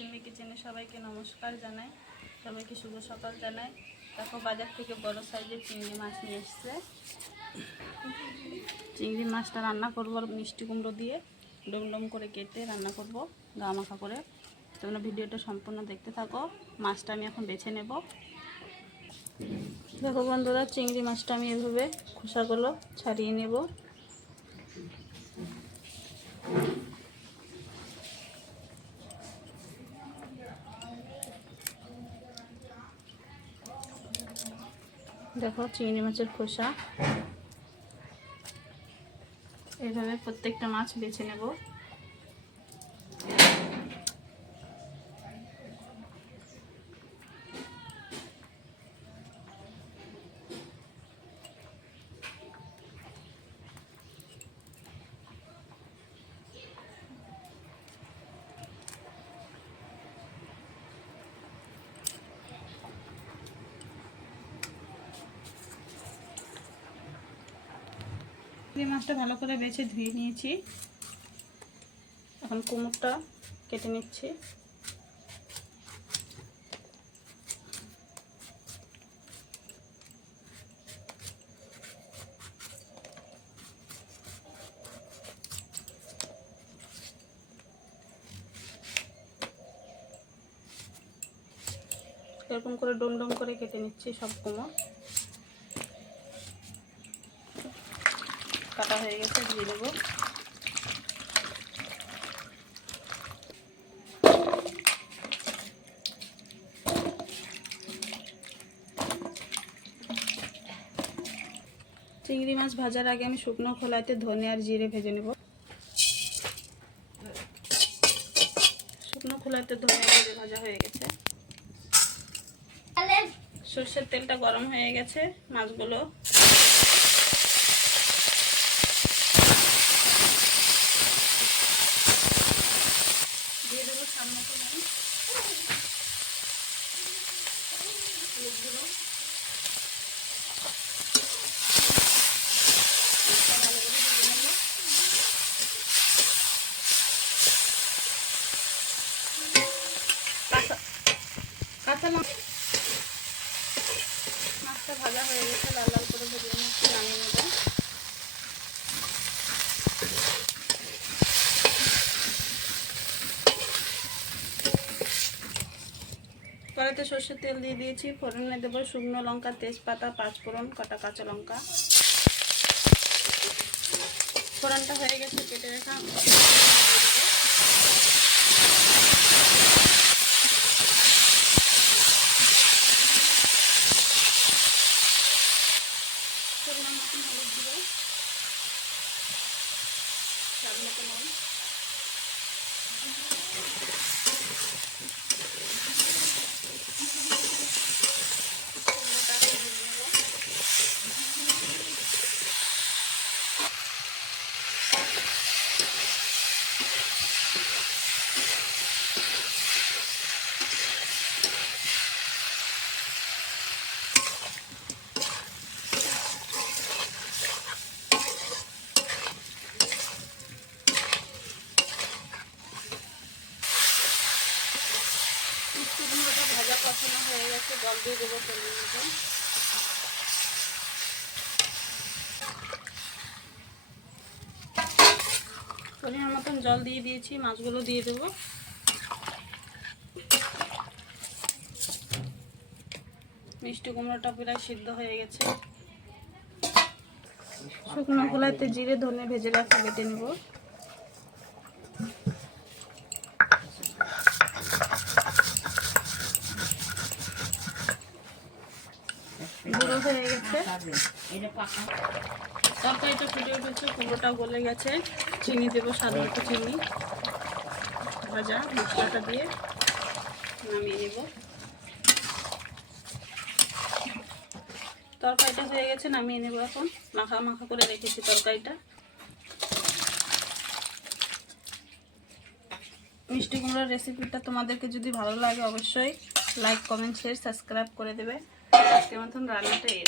সিমি কিচেনে সবাইকে নমস্কার জানাই, সবাইকে শুভ সকাল জানাই। দেখো বাজার থেকে বড় সাইজের চিংড়ি মাছ নিয়ে এসছে। চিংড়ি মাছটা রান্না করবো মিষ্টি কুমড়ো দিয়ে, ডম ডম করে কেটে রান্না করব গা মাখা করে। তোমরা ভিডিওটা সম্পূর্ণ দেখতে থাকো। মাছটা আমি এখন বেছে নেব। দেখো বন্ধুরা, চিংড়ি মাছটা আমি এভাবে খোসাগুলো ছাড়িয়ে নেব। দেখো চিংড়ি মাছের খোসা, এইভাবে প্রত্যেকটা মাছ বেছে নেব। চিংড়ি মাছটা ভালো করে বেছে ধুয়ে নিয়েছি। এখন কুমড়োটা কেটে নিচ্ছি। এরকম করে ডুম ডুম করে কেটে নিচ্ছি। সব কুমড়ো কাটা হয়ে গেছে, দিয়ে দেবো। চিংড়ি মাছ ভাজার আগে আমি শুকনো খোলাতে ধনে আর জিরে ভেজে নেব। শুকনো খোলাতে ধনে আর জিরে ভাজা হয়ে গেছে। সর্ষের তেলটা গরম হয়ে গেছে। মাছগুলো দিয়ে দেবো সামনে তো নেই হলুদগুলো। কাঁচা লঙ্কা, মাছটা ভাজা হয়ে গেছে, লাল লাল করে ভেজে নিচ্ছি, নামিয়ে নেব। কড়াইতে সর্ষের তেল দিয়ে দিয়েছি। ফোড়নে দেবো শুকনো লঙ্কা, তেজপাতা, পাঁচফোড়ন, কাটা কাঁচা লঙ্কা। ফোড়নটা হয়ে গেছে, কেটে রাখা শুকনো মতন হলুদ দিব, স্বাদ মতো নুন। মিষ্টি কুমড়োটা ভাজা কষানো হয়ে গেছে, জল দিয়ে দেবো পরিমাণ মতন। পরিমাণ মতন জল দিয়ে দিয়েছি, মাছগুলো দিয়ে দেবো। মিষ্টি কুমড়োটা প্রায় সিদ্ধ হয়ে গেছে। শুকনো খোলাতে জিরে ধনে ভেজে রাখা বেটে নেব। গুঁড়ো হয়ে গেছে, তরকারিটা ফুটে উঠেছে, কুমড়োটা গলে গেছে। চিনি দেবো স্বাদ মতো, চিনি ভাজা মশলাটা দিয়ে নামিয়ে নেব। তরকারিটা হয়ে গেছে, নামিয়ে নেব। এখন মাখা মাখা করে রেখেছি তরকারিটা। মিষ্টি কুমড়োর রেসিপিটা তোমাদেরকে যদি ভালো লাগে অবশ্যই লাইক, কমেন্ট, শেয়ার, সাবস্ক্রাইব করে দেবে। আজকের মতন রান্নাটা এই।